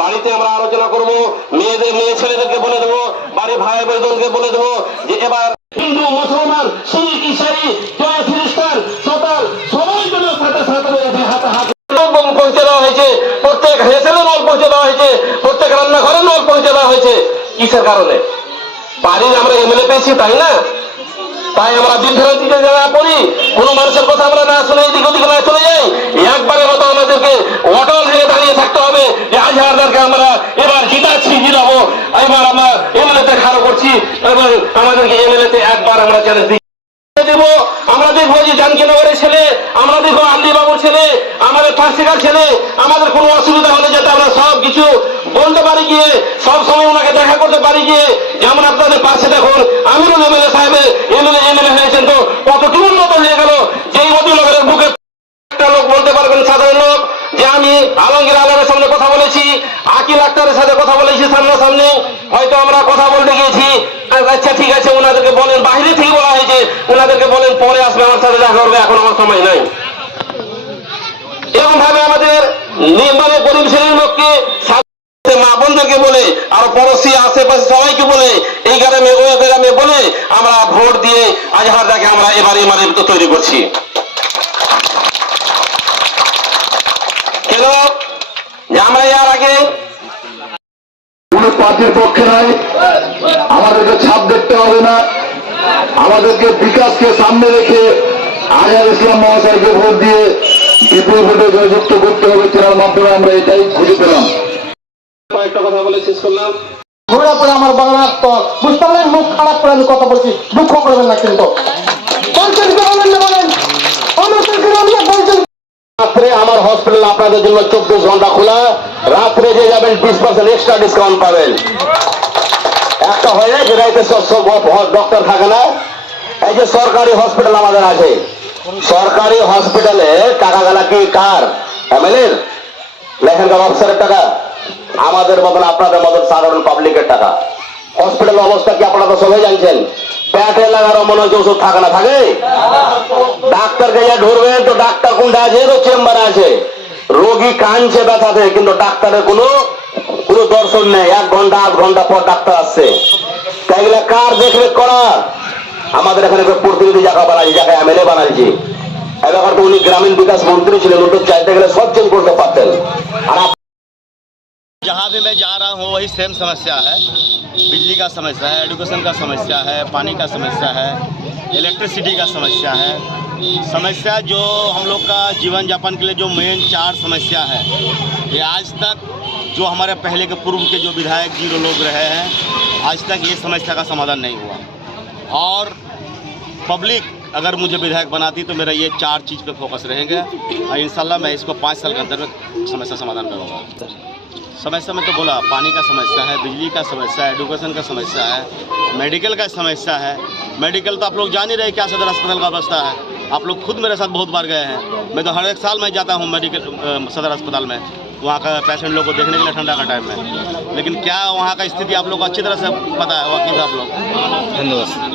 বাড়িতে আমরা আলোচনা করব, মেয়ে ছেলেদেরকে বলে দেবো, বাড়ি ভাই বোনদেরকে বলে দেবো যে এবার হিন্দু মুসলমান শিখ ইসাই জয় খ্রিস্টান সতাল সবাই যেন সাথে সাথে রয়েছে, হাতে হাতে পৌঁছে দেওয়া হয়েছে, প্রত্যেক হেসেলে নল পৌঁছে দেওয়া হয়েছে, প্রত্যেক রান্নাঘরে নল পৌঁছে দেওয়া হয়েছে। কিসের কারণে? বাড়ির আমরা এমএলএ পেয়েছি, তাই না? তাই আমরা বিভ্রান্তিতে যারা পড়ি, কোন মানুষের কথা আমরা না শুনে এদিক ওদিক না চলে যাই। একবারের মতো আমাদেরকে অটল হয়ে দাঁড়িয়ে থাকতে হবে যে আজহারদারকে আমরা এবার জিতাচ্ছি, জিতাবো, এবার আমরা এমএলএতে খাড়ো করছি এবং আমাদেরকে এমএলএতে একবার আমরা চ্যালেঞ্জ দিই দেবো। আমরা দেখবো যে জানকীনগরের ছেলে, আমরা দেখবো আন্দি বাবুর ছেলে, আমাদের ফার্সিকার ছেলে, আমাদের কোনো অসুবিধা হলে যাতে আমরা সব কিছু বলতে পারি গিয়ে, সব সময় ওনাকে দেখা করতে পারি গিয়ে। যেমন আপনাদের পাশে দেখুন আমিরুল এমএলএ সাহেবের এমএলএ হয়েছেন, তো কতটি উন্নত হয়ে গেল। যেই মতিনগরের বুকে একটা লোক বলতে পারবেন, সাধারণ লোক, যে আমি আলমগীর আলমের সামনে কথা বলেছি, আকিল আক্তারের সাথে কথা বলেছি সামনাসামনি, হয়তো আমরা কথা বলতে গিয়েছি। আচ্ছা ঠিক আছে, ওনাদেরকে বলেন, বাইরে থেকে বলা হয়েছে, ওনাদেরকে বলেন পরে আসবে, আমার সাথে দেখা করবে, এখন আমার সময় নাই। এরকম ভাবে আমাদের নির্মাণে গরিব শ্রেণীর লোককে, মা বোনদেরকে বলে, আর পড়োশি আশেপাশে সবাইকে বলে, এই গ্রামে ওই গ্রামে বলে আমরা ভোট দিয়ে আজহারদাকে আমরা এবারে তৈরি করছি। কেন? যে আমরা এর আগে কোন পার্টির পক্ষে নাই, আমাদেরকে ছাপ দেখতে হবে না, আমাদেরকে বিকাশকে সামনে রেখে আজহার ইসলাম মহাশয়কে ভোট দিয়ে বিপুল ভোটে জয়যুক্ত করতে হবে। তেনার মাধ্যমে আমরা এটাই খুঁজে পেলাম। কয়েকটা কথা বলে শেষ করলাম। ঘোরা পরে আমার বাংলার তো বুঝতে পারলেন, মুখ খারাপ করে আমি কথা বলছি, দুঃখ করবেন না কিন্তু। রাত্রে আমার হসপিটাল আপনাদের জন্য 24 ঘন্টা খোলা, রাত্রে যে যাবেন 20% এক্সট্রা ডিসকাউন্ট পাবেন। একটা হয়ে যায় যেটা ডক্টর থাকে না, এই যে সরকারি হসপিটাল আমাদের আছে, সরকারি হসপিটালে টাকা গেলা কি কার? এমএলএর, লেখানকার অফিসারের টাকা, আমাদের মতন আপনাদের মতন সাধারণ পাবলিকের টাকা। হসপিটাল অবস্থা কি আপনারা তো সবাই জানছেন, পেটে লাগারও মনে হচ্ছে ওষুধ থাকে না, থাকে? ডাক্তারকে যা ধরবেন তো ডাক্তার কোনটা আছে? তো চেম্বারে আছে, রোগী কাঁদছে ব্যথাতে, কিন্তু ডাক্তারের কোনো দর্শন নেই। 1 ঘন্টা 8 ঘন্টা পর ডাক্তার আসছে। তাই এগুলা কার দেখরেখ করা? আমাদের এখানে প্রতিনিধি জায়গা বানাচ্ছি, যাকে এমএলএ বানাচ্ছি। এবার তো উনি গ্রামীণ বিকাশ মন্ত্রী ছিলেন, উনি চাইতে গেলে সব চেঞ্জ করতে পারতেন। আর जहाँ भी मैं जा रहा हूँ वही सेम समस्या है। बिजली का समस्या है, एजुकेशन का समस्या है, पानी का समस्या है, इलेक्ट्रिसिटी का समस्या है। समस्या जो हम लोग का जीवन यापन के लिए जो मेन 4 समस्या है, ये आज तक जो हमारे पहले के पूर्व के जो विधायक जी लोग रहे हैं, आज तक ये समस्या का समाधान नहीं हुआ। और पब्लिक अगर मुझे विधायक बनाती तो मेरा ये 4 चीज़ पे फोकस रहेंगे, और इंशाल्लाह मैं इसको 5 साल के अंदर में समस्या समाधान करूँगा। समस्या में तो बोला, पानी का समस्या है, बिजली का समस्या है, एजुकेशन का समस्या है, मेडिकल का समस्या है। मेडिकल तो आप लोग जान ही रहे क्या सदर अस्पताल का अवस्था है, आप लोग खुद मेरे साथ बहुत बार गए हैं। मैं तो हर एक साल मैं जाता हूँ मेडिकल सदर अस्पताल में, वहाँ का पेशेंट लोग को देखने के लिए ठंडा का टाइम में। लेकिन क्या वहाँ का स्थिति आप लोग को अच्छी तरह से पता है, वाकिफ आप लोग। धन्यवाद।